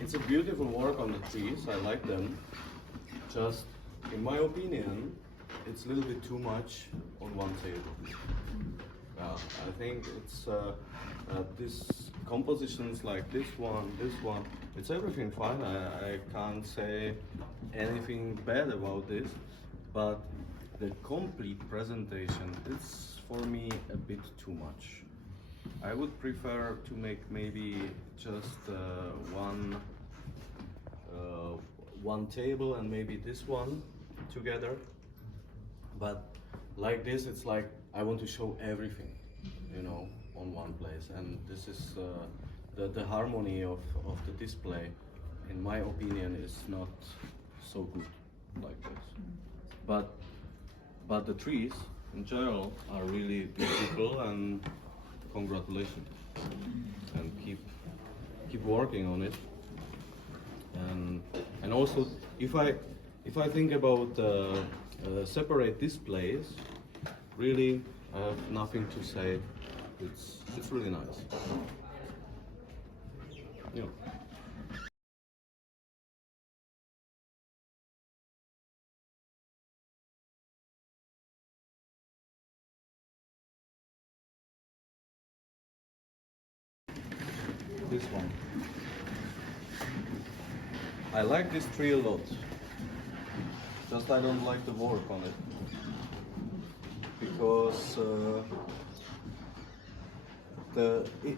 It's a beautiful work on the trees. I like them. Just, in my opinion, it's a little bit too much on one table. I think it's these compositions like this one, it's everything fine. I can't say anything bad about this, but the complete presentation is for me a bit too much. I would prefer to make maybe just one table and maybe this one together. But like this, it's like I want to show everything, you know, on one place. And this is the harmony of the display, in my opinion, is not so good like this. But the trees in general are really beautiful, and congratulations. And keep working on it. And also, if I think about separate displays, really I have nothing to say. It's really nice. Yeah. This one. I like this tree a lot. Just I don't like the work on it. Because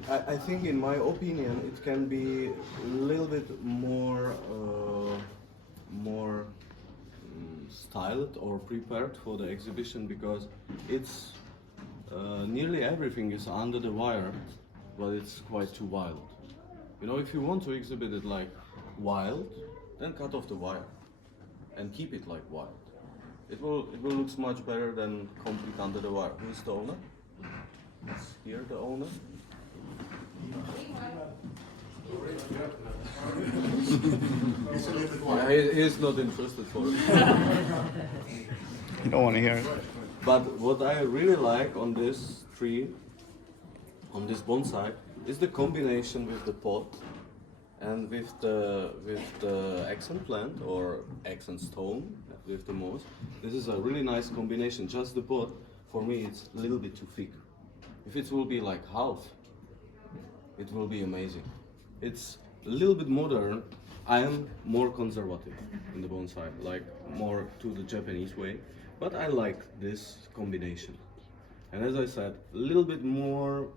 I think, in my opinion, it can be a little bit more styled or prepared for the exhibition, because it's nearly everything is under the wire, but it's quite too wild. You know, if you want to exhibit it like wild, then cut off the wire and keep it like wild. It will look much better than complete under the wire. Who is the owner? Is here the owner? Yeah, he's not interested for it. You don't want to hear it. But what I really like on this tree, on this bonsai, is the combination with the pot and with the accent plant or accent stone with the moss. This is a really nice combination. Just the pot, for me, it's a little bit too thick. If it will be like half, it will be amazing. It's a little bit modern. I am more conservative in the bonsai, like more to the Japanese way, but I like this combination. And as I said, a little bit more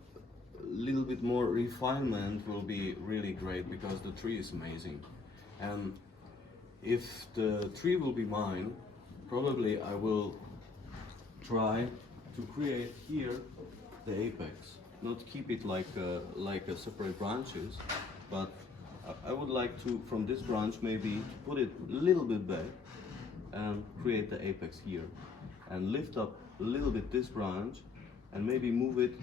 refinement will be really great, because the tree is amazing. And if the tree will be mine, probably I will try to create here the apex, not keep it like a separate branches, but I would like to, from this branch, maybe put it a little bit back and create the apex here, and lift up a little bit this branch, and maybe move it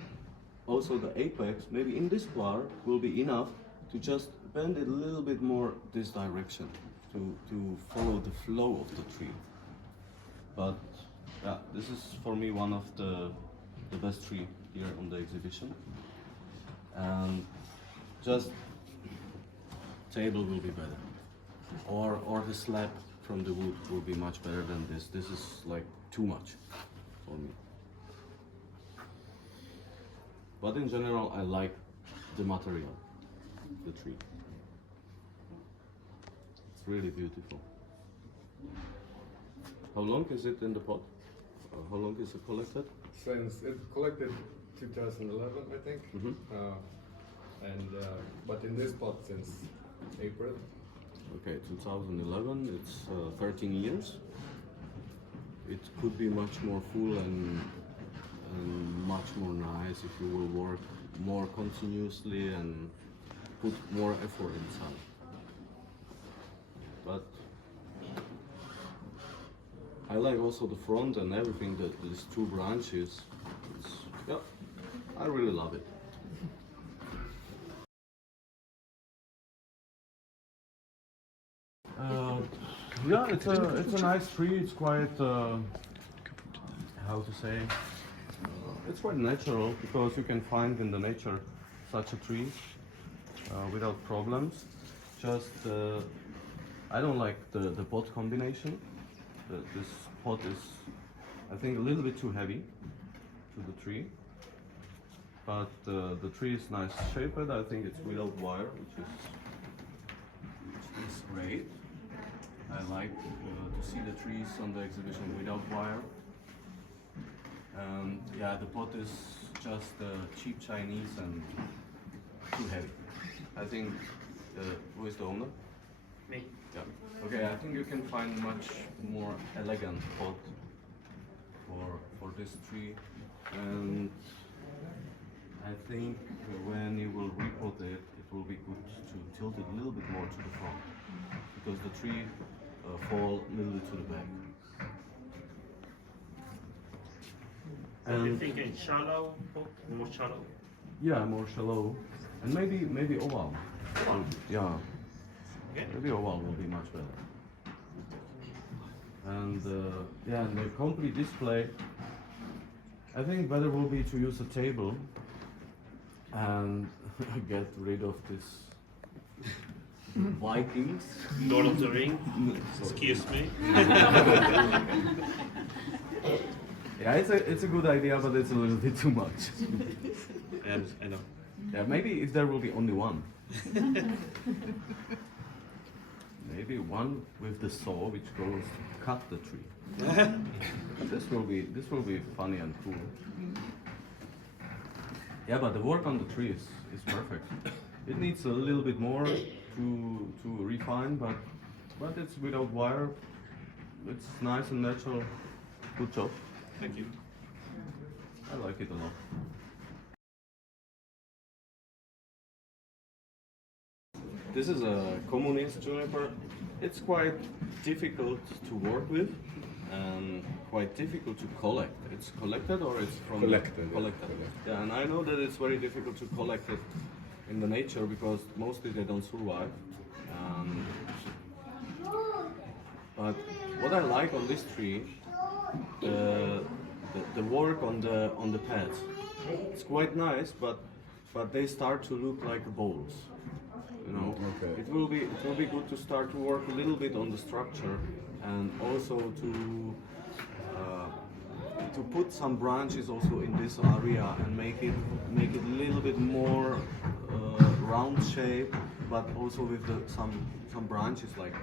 also the apex, maybe in this part will be enough to just bend it a little bit more this direction to follow the flow of the tree. But yeah, this is for me one of the best tree here on the exhibition. And just table will be better, or the slab from the wood will be much better than this. This is like too much for me. But in general, I like the material, the tree. It's really beautiful. How long is it in the pot? How long is it collected? Since it collected 2011, I think. Mm-hmm. But in this pot since April. Okay, 2011, it's 13 years. It could be much more full and much more nice if you will work more continuously and put more effort inside. But I like also the front and everything, that these two branches. Yeah, I really love it. Yeah, it's a nice tree. It's quite how to say. It's quite natural, because you can find in the nature such a tree. without problems. Just I don't like the pot combination. This pot is, I think, a little bit too heavy to the tree. But the tree is nice shaped. I think it's without wire, which is great. I like to see the trees on the exhibition without wire. And yeah, the pot is just cheap Chinese and too heavy. I think, who is the owner? Me. Yeah. Okay, I think you can find much more elegant pot for this tree. And I think when you will repot it, it will be good to tilt it a little bit more to the front, because the tree fall a little bit to the back. Are you thinking shallow, more shallow? Yeah, more shallow, and maybe oval. Yeah, Okay. maybe oval will be much better. And yeah, and the complete display, I think better will be to use a table and get rid of this Vikings. Lord of the Ring. Excuse me. Yeah, it's a good idea, but it's a little bit too much. I know. Yeah, maybe if there will be only one. Maybe one with the saw which goes to cut the tree. This will be funny and cool. Yeah, but the work on the tree is perfect. It needs a little bit more to refine, but it's without wire. It's nice and natural. Good job. Thank you. I like it a lot. This is a communist juniper. It's quite difficult to work with and quite difficult to collect. It's collected or it's from Collected, yeah. Collected. Yeah, and I know that it's very difficult to collect it in the nature because mostly they don't survive. But what I like on this tree, the work on the pads. It's quite nice, but they start to look like bowls. You know, Okay. it will be good to start to work a little bit on the structure and also to put some branches also in this area and make it a little bit more round shape, but also with some branches like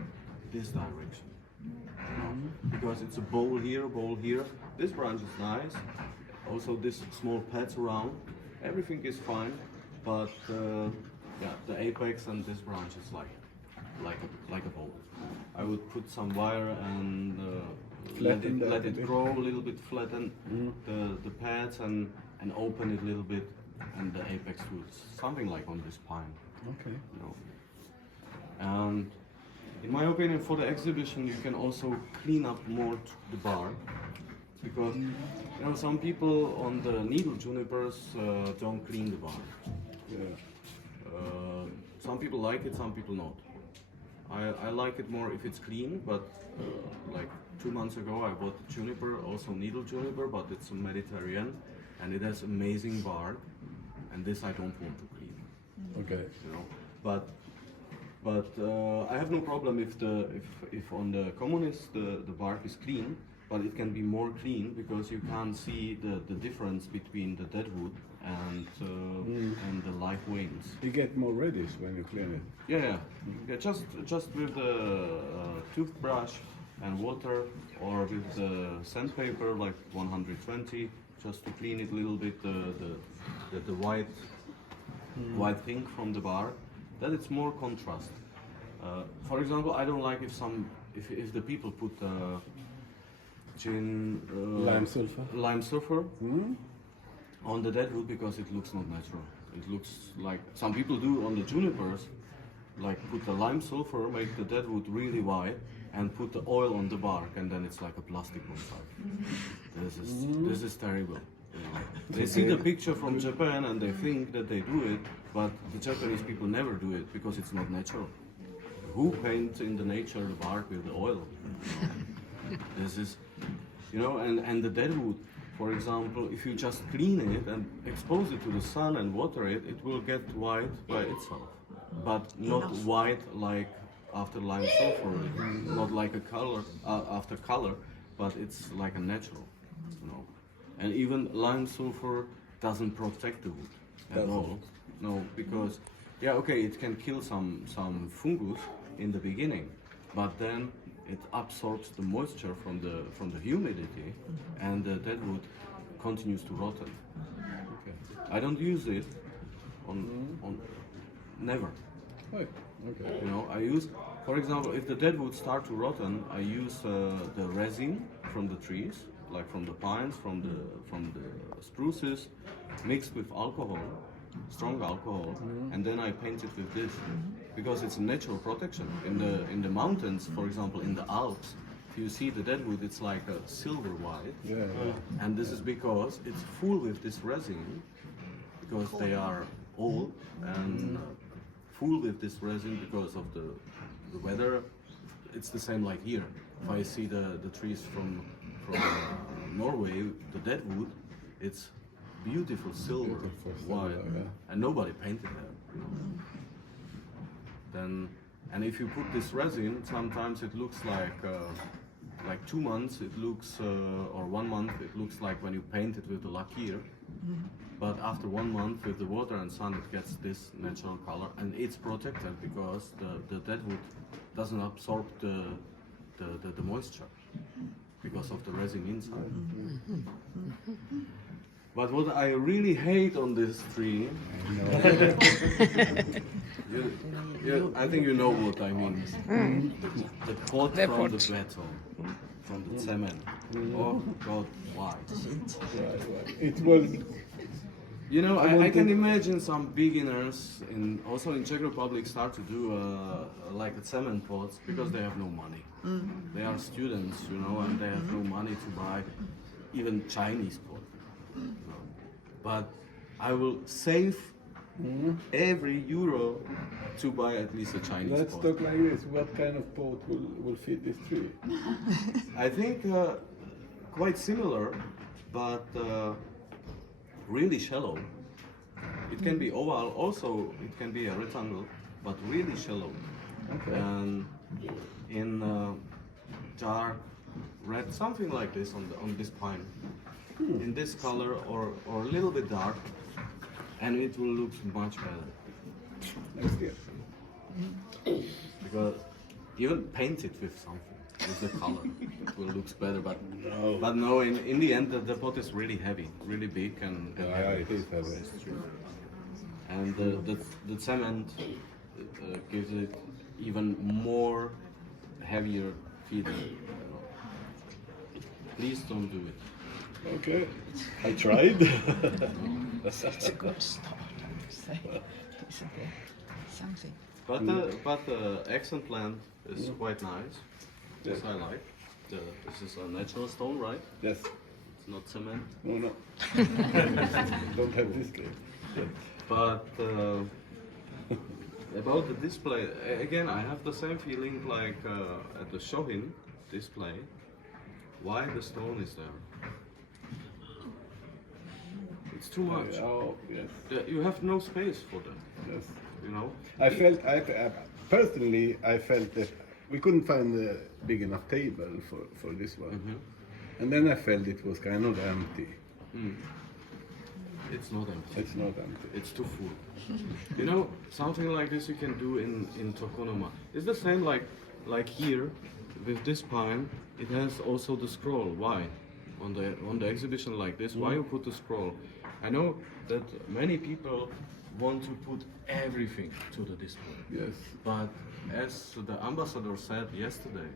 this direction. You know? Because it's a bowl here. This branch is nice. Also, this small pads around. Everything is fine, but yeah, the apex and this branch is like a bowl. I would put some wire and let it grow a little bit, flatten the pads and open it a little bit, and the apex to something like on this pine. Okay. You know. And in my opinion, for the exhibition, you can also clean up more the bark, because you know some people on the needle junipers don't clean the bark. Yeah. Some people like it, some people not. I like it more if it's clean, but like 2 months ago I bought a juniper, also needle juniper, but it's a Mediterranean, and it has amazing bark, and this I don't want to clean. Okay. You know, but I have no problem if on the communist the bark is clean, but it can be more clean because you can see the difference between the dead wood and the live wings. You get more reddish when you clean it. Yeah. Just with the toothbrush and water, or with the sandpaper like 120, just to clean it a little bit the white thing from the bark. That it's more contrast. For example, I don't like if the people put lime sulfur on the dead wood, because it looks not natural. It looks like some people do on the junipers, like put the lime sulfur, make the dead wood really white, and put the oil on the bark, and then it's like a plastic bonsai. This is terrible. You know. They see the picture from Japan and they think that they do it, but the Japanese people never do it because it's not natural. Who paints in the nature the bark with the oil? This is, you know, and the dead wood, for example, if you just clean it and expose it to the sun and water it, it will get white by itself. but not white like after lime sulfur, not like a color after color, but it's like a natural, you know. And even lime sulfur doesn't protect the wood at all. No, because yeah, okay, it can kill some fungus in the beginning, but then it absorbs the moisture from the humidity, and the dead wood continues to rotten. Okay. I don't use it on never. Oh, okay. You know, I use, for example, if the dead wood start to rotten, I use the resin from the trees, like from the pines, from the spruces, mixed with alcohol, strong alcohol, and then I paint it with this, because it's a natural protection. In the mountains, for example, in the Alps, if you see the dead wood, it's like a silver white, Yeah. and this is because it's full with this resin, because they are old and full with this resin because of the weather. It's the same like here. If I see the trees from Norway, the dead wood, it's beautiful silver, white, yeah. and nobody painted that. You know. Then, and if you put this resin, sometimes it looks like 2 months. It looks or 1 month. It looks like when you paint it with the lacquer. But after 1 month with the water and sun, it gets this natural color, and it's protected because the dead wood doesn't absorb the moisture because of the resin inside. But what I really hate on this tree, I think you know what I mean. The pot from the beton, from the cement. Oh God, why? It was. You know, I can imagine some beginners also in Czech Republic start to do like the cement pots because they have no money. They are students, you know, and they have no money to buy even Chinese pot. You know. But I will save every euro to buy at least a Chinese Let's pot. talk like this. What kind of pot will fit this tree? I think quite similar, but really shallow. It can be oval, also it can be a rectangle, but really shallow. Okay. And in dark red, something like this on this pine, in this color or a little bit dark, and it will look much better. Next year. Because even paint it with something, with the color, it will look better. But no, in the end, the pot is really heavy, really big, and Yeah, it is heavy. and the cement gives it even more heavier feeling. Please don't do it. Okay, I tried. It's a good start, I would say, isn't it? Something. But the accent plant is quite nice. This I like. This is a natural stone, right? Yes. It's not cement. No. Don't have this game. But about the display, again, I have the same feeling like at the Shohin display. Why the stone is there? It's too much. Oh, yes. You have no space for that. Yes. You know. Personally, I felt that we couldn't find a big enough table for this one. And then I felt it was kind of empty. It's not empty. It's not empty. It's too full. You know, something like this you can do in Tokonoma. It's the same like here with this pine. It has also the scroll. Why? On the exhibition like this, why you put the scroll? I know that many people want to put everything to the display. Yes. But as the ambassador said yesterday,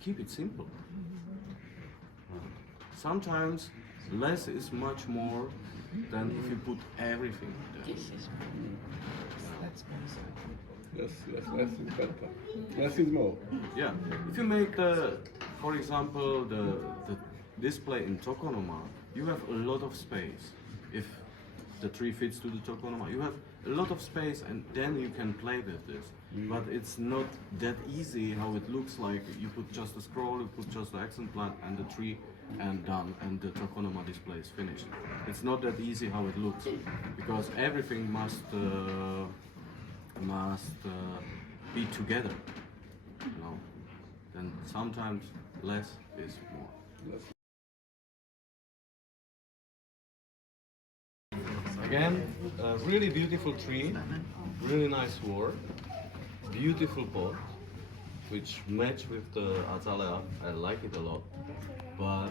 keep it simple. Sometimes less is much more than if you put everything there. That's Yes, less is better. Less is more. Yeah, if you make for example, the display in Tokonoma, you have a lot of space. If the tree fits to the Tokonoma, you have a lot of space, and then you can play with this. But it's not that easy how it looks like. You put just a scroll, you put just the accent plant and the tree, and done, and the Tokonoma display is finished. It's not that easy how it looks, because everything must must be together, you know. Then sometimes less is more. Again, a really beautiful tree, really nice wood, beautiful pot, which match with the azalea. I like it a lot, but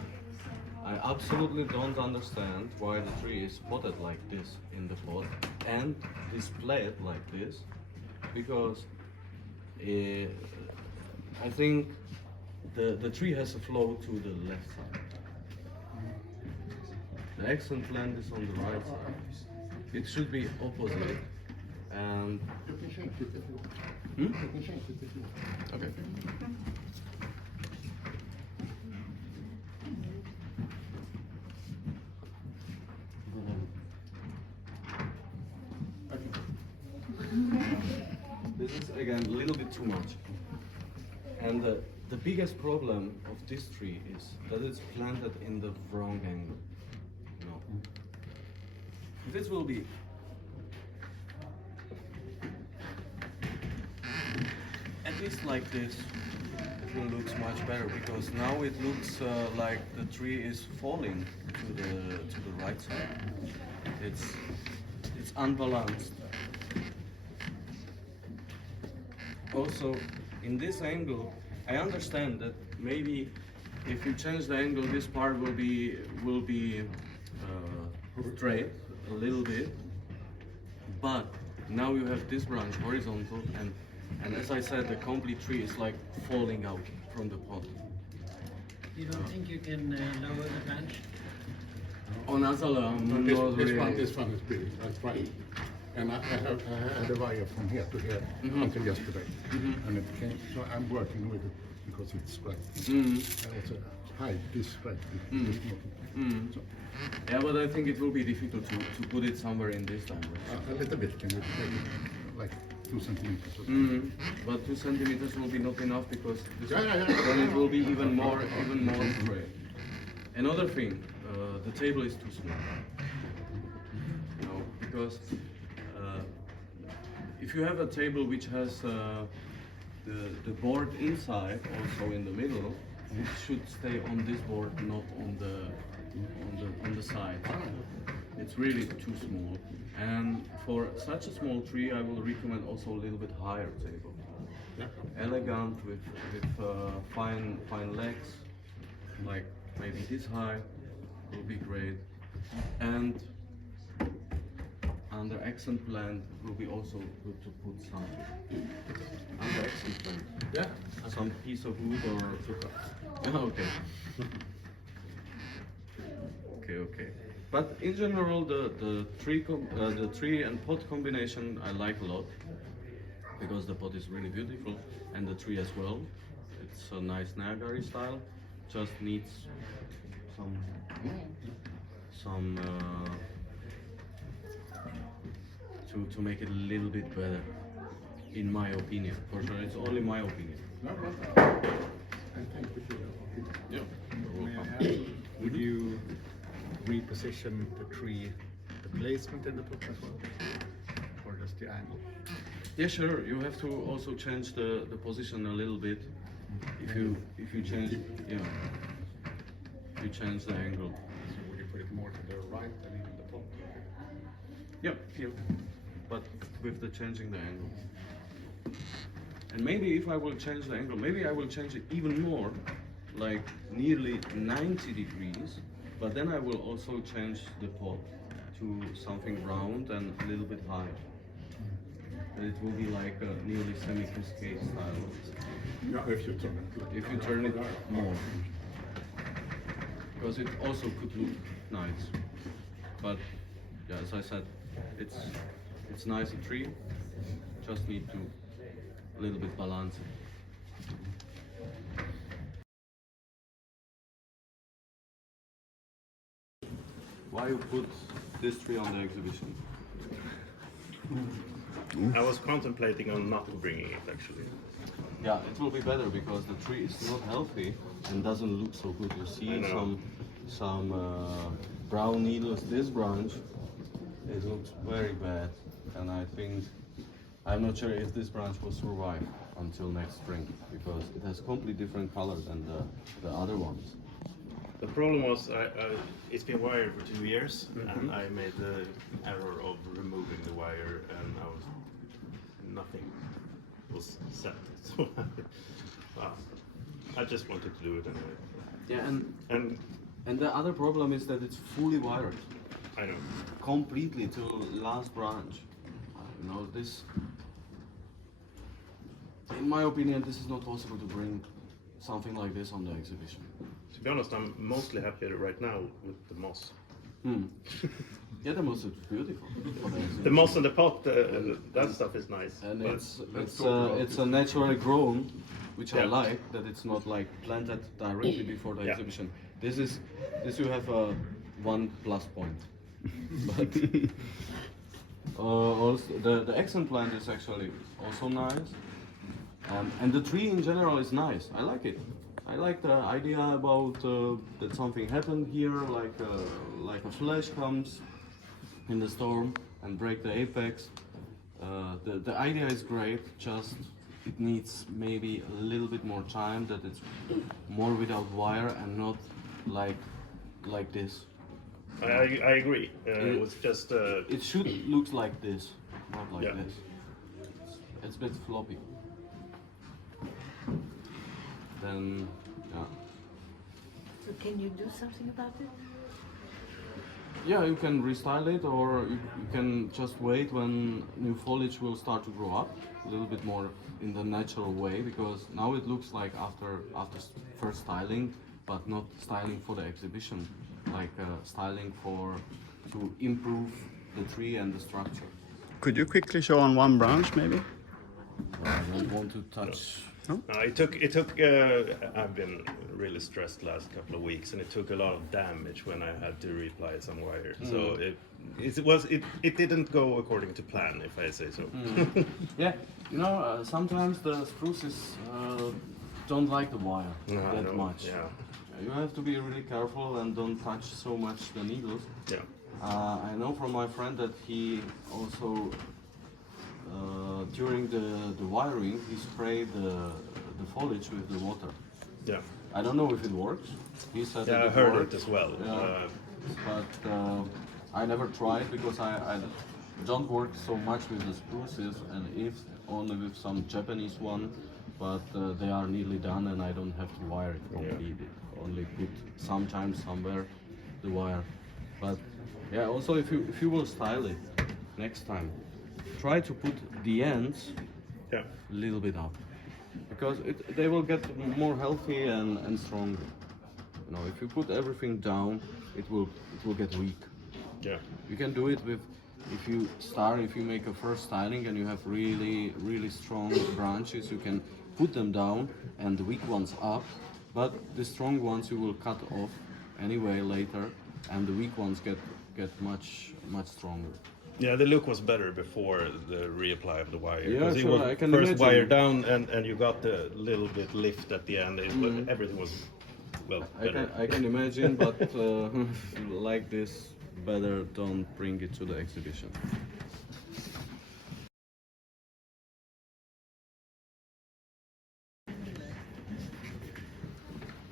I absolutely don't understand why the tree is potted like this in the pot and displayed like this, because I think the tree has a flow to the left side. The accent plant is on the right side. It should be opposite. And okay. This is again a little bit too much. And the biggest problem of this tree is that it's planted in the wrong angle. You know, this will be at least like this. It will look much better, because now it looks like the tree is falling to the right side. It's unbalanced. Also, in this angle, I understand that maybe if you change the angle, this part will be straight a little bit. But now you have this branch horizontal, and as I said, the complete tree is like falling out from the pot. You don't think you can lower the branch? On azalea, This one is big. I tried. And I had a wire from here to here until yesterday. And it came, so I'm working with it because it's straight. I also hide this straight. So, yeah, but I think it will be difficult to put it somewhere in this direction. a little bit, can you take it like 2 centimeters? Or But 2 centimeters will be not enough, because this Yeah. then it will be even more straight. Another thing, the table is too small. You know, because if you have a table which has the board inside, also in the middle, it should stay on this board, not on the side. It's really too small. And for such a small tree, I will recommend also a little bit higher table. Elegant with fine legs, like maybe this high will be great. And under accent plant will be also good to put something. Under accent plant. Yeah. Some piece of wood or okay. Okay. But in general, the tree and pot combination I like a lot, because the pot is really beautiful and the tree as well. It's a nice Nagari style. Just needs some to make it a little bit better, in my opinion. For sure, it's only my opinion. No. I think we should. Yeah. May I ask, would you reposition the tree, the placement in the pot as well, or just the angle? Yeah, sure. You have to also change the position a little bit. If you change, you change the angle. So would you put it more to the right than even the pot? Yeah, here. But with the changing the angle. And maybe if I will change the angle, maybe I will change it even more, like nearly 90 degrees, but then I will also change the pot to something round and a little bit higher. And it will be like a nearly semi-cascade style. Yeah, if you turn it. If you turn it more. Because it also could look nice. But yeah, as I said, it's nice a tree, just need to a little bit balance it. Why you put this tree on the exhibition? I was contemplating on not bringing it actually. Yeah, it will be better because the tree is not healthy and doesn't look so good. You see some brown needles. This branch, it looks very bad, and I I'm not sure if this branch will survive until next spring because it has completely different color than the other ones. The problem was it's been wired for 2 years, and I made the error of removing the wire, and nothing was set. So I just wanted to do it anyway. Yeah, and the other problem is that it's fully wired, I know. completely to last branch. You know, this, in my opinion, this is not possible to bring something like this on the exhibition. To be honest, I'm mostly happy right now with the moss. Yeah, the moss is beautiful. The moss and the pot, that stuff is nice. And but it's a naturally grown, which I Yeah. like, that it's not like planted directly before the Yeah. exhibition. This you have a 1+ point. But also the accent plant is actually also nice, and the tree in general is nice. I like it. I like the idea about that something happened here, like a flash comes in the storm and break the apex. The idea is great, just it needs maybe a little bit more time, that it's more without wire and not like this. I agree. It was just It should look like this, not like Yeah. this. It's a bit floppy. Then, yeah. So can you do something about it? Yeah, you can restyle it, or you can just wait when new foliage will start to grow up a little bit more in the natural way, because now it looks like after first styling, but not styling for the exhibition, like styling to improve the tree and the structure. Could you quickly show on one branch, maybe? I don't want to touch. it took. I've been really stressed last couple of weeks, and it took a lot of damage when I had to reapply some wire. So it didn't go according to plan, if I say so. Yeah, you know, sometimes the spruces don't like the wire No, I that know, much. yeah. You have to be really careful and don't touch so much the needles. Yeah. I know from my friend that he also, during the wiring, he sprayed the foliage with the water. Yeah. I don't know if it works. He said Yeah, that I it heard works. it as well. Yeah. But I never tried because I don't work so much with the spruces, and if only with some Japanese one, but they are nearly done and I don't have to wire it completely. Only put sometimes somewhere the wire. But yeah, also if you will style it next time, try to put the ends Yeah. a little bit up, because they will get more healthy and stronger. You know, if you put everything down, it will get weak. Yeah. You can do it with, if you make a first styling and you have really strong branches, you can put them down and the weak ones up, but the strong ones you will cut off anyway later, and the weak ones get much stronger. Yeah, the look was better before the reapply of the wire. Yeah, 'Cause it sure, was I can first imagine. wire down, and you got the little bit lift at the end. Everything was, well, better. I can imagine, but like this, better don't bring it to the exhibition.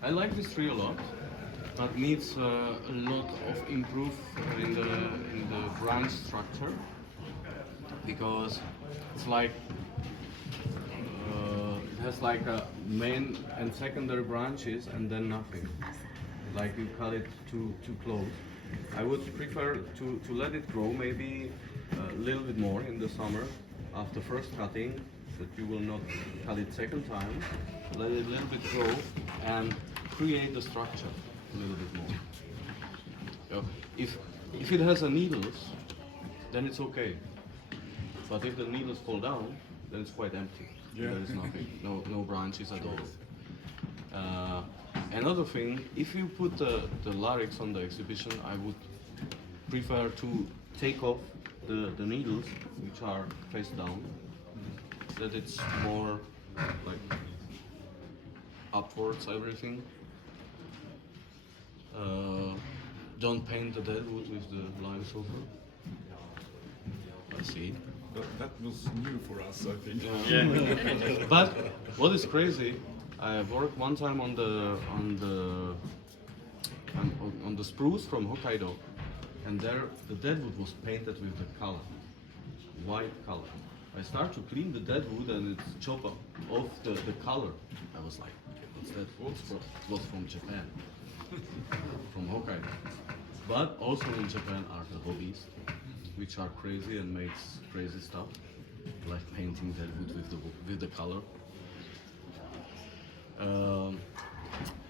I like this tree a lot, but needs a lot of improve in the branch structure, because it's like it has like a main and secondary branches and then nothing. Like you cut it too close. I would prefer to let it grow maybe a little bit more in the summer after first cutting, that you will not cut it second time. Let it a little bit grow and create the structure a little bit more. So if it has a needles, then it's okay. But if the needles fall down, then it's quite empty. There is nothing, no branches at all. Another thing, if you put the larynx on the exhibition, I would prefer to take off the needles, which are face down, that it's more like upwards everything. Don't paint the dead wood with the lime silver. I see. That was new for us, I think. But what is crazy, I worked one time on the spruce from Hokkaido, and there the deadwood was painted with the color, white color. I start to clean the deadwood and it's chop off the color. I was like, what's that? It was from Japan, from Hokkaido. But also in Japan are the hobbies, which are crazy and makes crazy stuff, like painting deadwood with the color.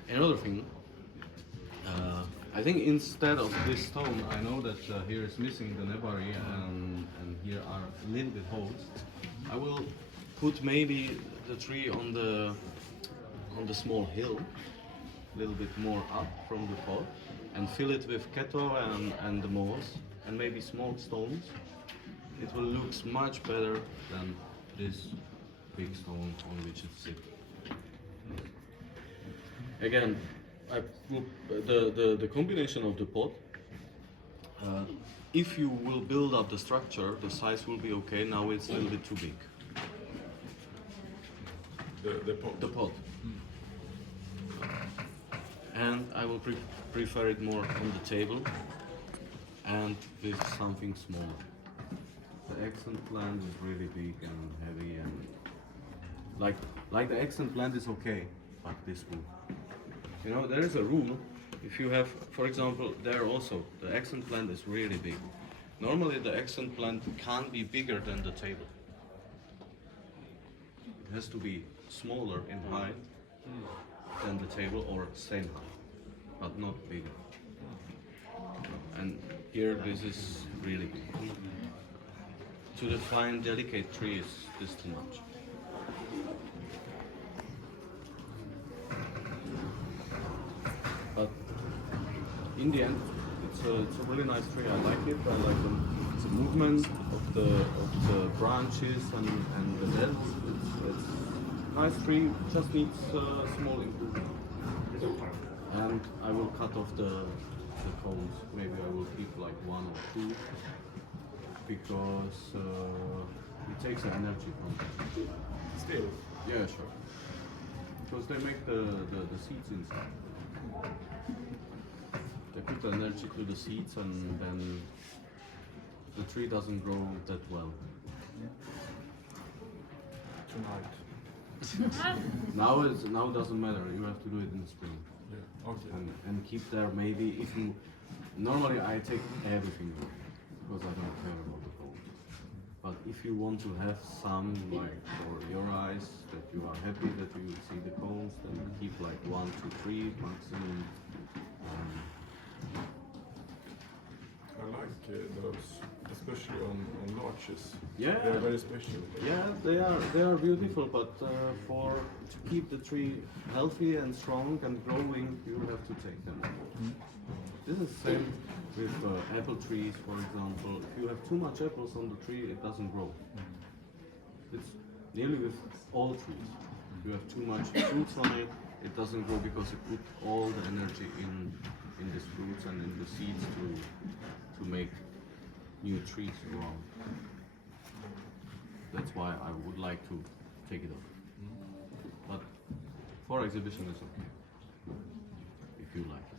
Another thing, I think instead of this stone, I know that here is missing the nebari and here are a little bit holes. I will put maybe the tree on the small hill, a little bit more up from the pot, and fill it with keto and the moss and maybe small stones. It will look much better than this big stone on which it's sitting. Again, I will, the combination of the pot, if you will build up the structure, the size will be okay. Now it's a little bit too big. The pot. The pot. And I will prefer it more on the table and with something smaller. The accent plant is really big and heavy and like the accent plant is okay, but this one. You know, there is a rule. If you have, for example, there also, the accent plant is really big. Normally the accent plant can't be bigger than the table. It has to be smaller in height than the table or same height, but not bigger. And here this is really big. To define delicate trees, this is too much. But in the end, it's a really nice tree. I like it. I like the movement of the branches and the leaves. It's a nice tree. Just needs small improvement. And I will cut off the cones. Maybe I will keep like 1 or 2 because it takes the energy from them. Still. Yeah, sure. Because they make the seeds inside. They put the energy to the seeds and then the tree doesn't grow that well. Tonight. Now it doesn't matter. You have to do it in the spring. Yeah. Okay. And keep there maybe if you normally I take everything out because I don't care about the cold. But if you want to have some like for your eyes that you are happy that you see the cones, then keep like 1 to 3 maximum. I like those, especially on larches. Yeah. They're very special. Yeah, they are beautiful, but to keep the tree healthy and strong and growing, you have to take them. This is the same with apple trees, for example. If you have too much apples on the tree, it doesn't grow. It's nearly with all trees. If you have too much fruits on it, it doesn't grow because you put all the energy in these fruits and in the seeds to make new trees grow. That's why I would like to take it off. But for exhibition it's okay. If you like it.